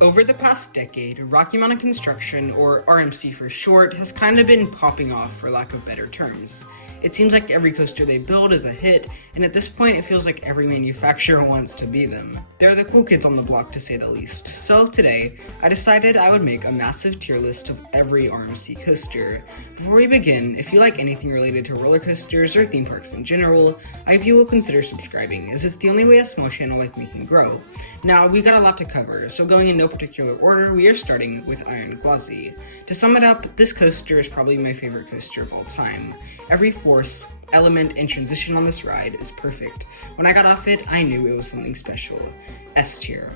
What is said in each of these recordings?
Over the past decade, Rocky Mountain Construction, or RMC for short, has kind of been popping off for lack of better terms. It seems like every coaster they build is a hit, and at this point it feels like every manufacturer wants to be them. They're the cool kids on the block to say the least. So today, I decided I would make a massive tier list of every RMC coaster. Before we begin, if you like anything related to roller coasters or theme parks in general, I hope you will consider subscribing, as it's the only way a small channel like me can grow. Now, we've got a lot to cover, so going in no particular order, we are starting with Iron Gwazi. To sum it up, this coaster is probably my favorite coaster of all time. Every force, element, and transition on this ride is perfect. When I got off it, I knew it was something special. S tier.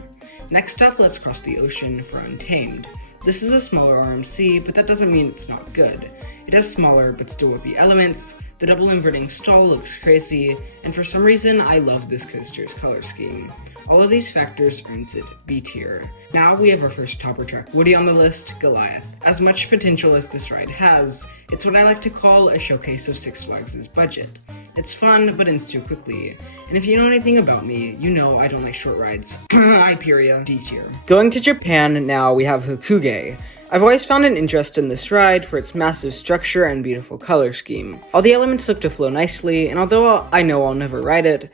Next up, let's cross the ocean for Untamed. This is a smaller RMC, but that doesn't mean it's not good. It has smaller but still whippy elements, the double inverting stall looks crazy, and for some reason I love this coaster's color scheme. All of these factors earns it B tier. Now we have our first topper track Woody on the list, Goliath. As much potential as this ride has, it's what I like to call a showcase of Six Flags' budget. It's fun, but ends too quickly. And if you know anything about me, you know I don't like short rides. Hyperia, D tier. Going to Japan now, we have Hokuge. I've always found an interest in this ride for its massive structure and beautiful color scheme. All the elements look to flow nicely, and although I know I'll never ride it,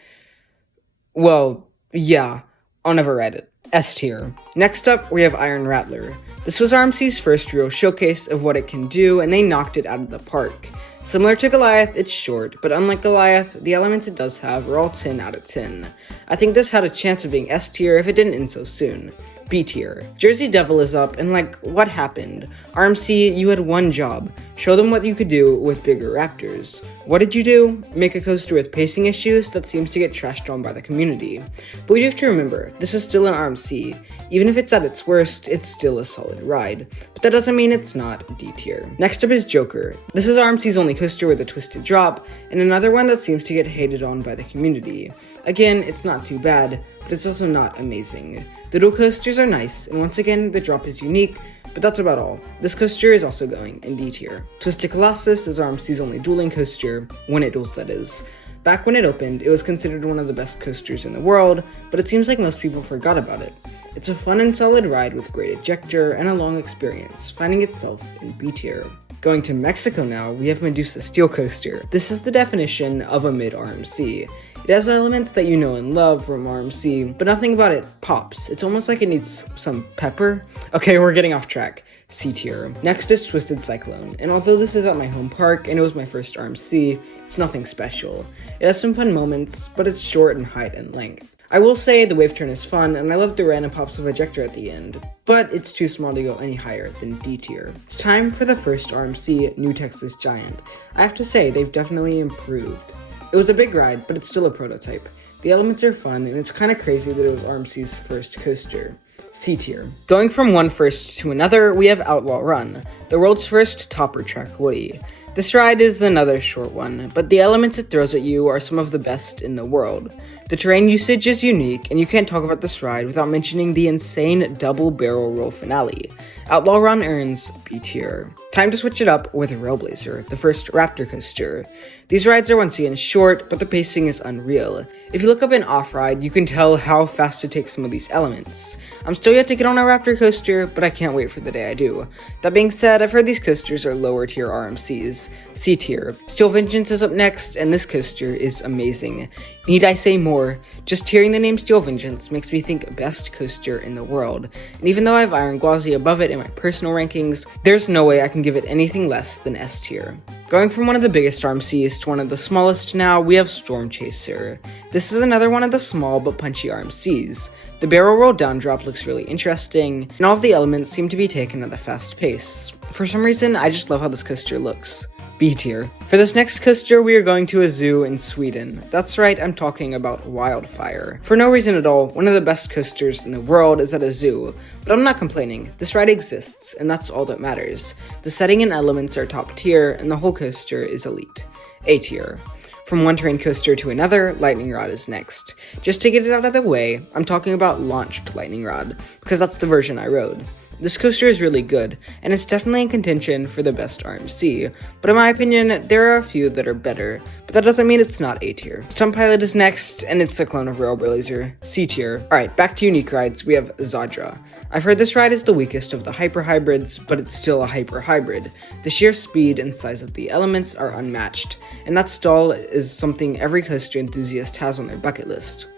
well, yeah, I'll never ride it. S tier. Next up, we have Iron Rattler. This was RMC's first real showcase of what it can do, and they knocked it out of the park. Similar to Goliath, it's short, but unlike Goliath, the elements it does have are all 10 out of 10. I think this had a chance of being S tier if it didn't end so soon. B tier. Jersey Devil is up, and like, what happened? RMC, you had one job. Show them what you could do with bigger raptors. What did you do? Make a coaster with pacing issues that seems to get trashed on by the community. But we have to remember, this is still an RMC. Even if it's at its worst, it's still a solid ride. But that doesn't mean it's not D tier. Next up is Joker. This is RMC's only coaster with a twisted drop, and another one that seems to get hated on by the community. Again, it's not too bad, but it's also not amazing. The dual coasters are nice, and once again, the drop is unique, but that's about all. This coaster is also going in D tier. Twisted Colossus is RMC's only dueling coaster, when it duels that is. Back when it opened, it was considered one of the best coasters in the world, but it seems like most people forgot about it. It's a fun and solid ride with great ejector and a long experience, finding itself in B tier. Going to Mexico now, we have Medusa Steel Coaster. This is the definition of a mid-RMC. It has elements that you know and love from RMC, but nothing about it pops. It's almost like it needs some pepper. Okay, we're getting off track. C tier. Next is Twisted Cyclone, and although this is at my home park and it was my first RMC, it's nothing special. It has some fun moments, but it's short in height and length. I will say the wave turn is fun, and I love the random pops of ejector at the end, but it's too small to go any higher than D tier. It's time for the first RMC, New Texas Giant. I have to say, they've definitely improved. It was a big ride, but it's still a prototype. The elements are fun, and it's kind of crazy that it was RMC's first coaster. C tier. Going from one first to another, we have Outlaw Run, the world's first topper track Woody. This ride is another short one, but the elements it throws at you are some of the best in the world. The terrain usage is unique, and you can't talk about this ride without mentioning the insane double barrel roll finale. Outlaw Run earns B tier. Time to switch it up with Railblazer, the first Raptor coaster. These rides are once again short, but the pacing is unreal. If you look up an off-ride, you can tell how fast it takes some of these elements. I'm still yet to get on a Raptor coaster, but I can't wait for the day I do. That being said, I've heard these coasters are lower tier RMCs. C tier. Steel Vengeance is up next, and this coaster is amazing. Need I say more? Just hearing the name Steel Vengeance makes me think best coaster in the world. And even though I have Iron Gwazi above it in my personal rankings, there's no way I can give it anything less than S tier. Going from one of the biggest RMCs to one of the smallest now, we have Storm Chaser. This is another one of the small but punchy RMCs. The barrel roll down drop looks really interesting, and all of the elements seem to be taken at a fast pace. For some reason, I just love how this coaster looks. B tier. For this next coaster, we are going to a zoo in Sweden. That's right, I'm talking about Wildfire. For no reason at all, one of the best coasters in the world is at a zoo, but I'm not complaining. This ride exists, and that's all that matters. The setting and elements are top tier, and the whole coaster is elite. A tier. For From one terrain coaster to another, lightning rod is next. Just to get it out of the way, I'm talking about launched lightning rod, because that's the version I rode. This coaster is really good, and it's definitely in contention for the best RMC, but in my opinion, there are a few that are better, but that doesn't mean it's not A tier. Stunt Pilot is next, and it's a clone of Railblazer, C tier. Alright, back to unique rides, we have Zadra. I've heard this ride is the weakest of the hyper hybrids, but it's still a hyper hybrid. The sheer speed and size of the elements are unmatched, and that stall is something every coaster enthusiast has on their bucket list.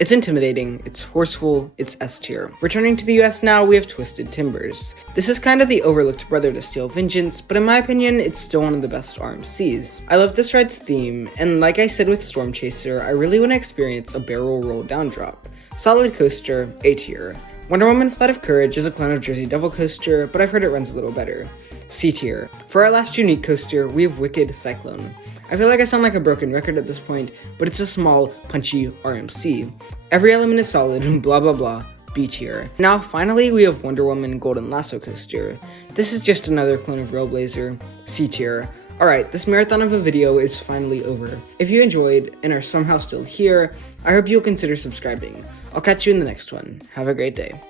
It's intimidating, it's forceful, it's S tier. Returning to the US now, we have Twisted Timbers. This is kind of the overlooked brother to Steel Vengeance, but in my opinion, it's still one of the best RMCs. I love this ride's theme, and like I said with Storm Chaser, I really want to experience a barrel roll down drop. Solid coaster, A tier. Wonder Woman Flight of Courage is a clone of Jersey Devil Coaster, but I've heard it runs a little better. C tier. For our last unique coaster, we have Wicked Cyclone. I feel like I sound like a broken record at this point, but it's a small, punchy RMC. Every element is solid, blah blah blah, B tier. Now finally we have Wonder Woman Golden Lasso Coaster. This is just another clone of Railblazer, C tier. Alright, this marathon of a video is finally over. If you enjoyed and are somehow still here, I hope you'll consider subscribing. I'll catch you in the next one. Have a great day.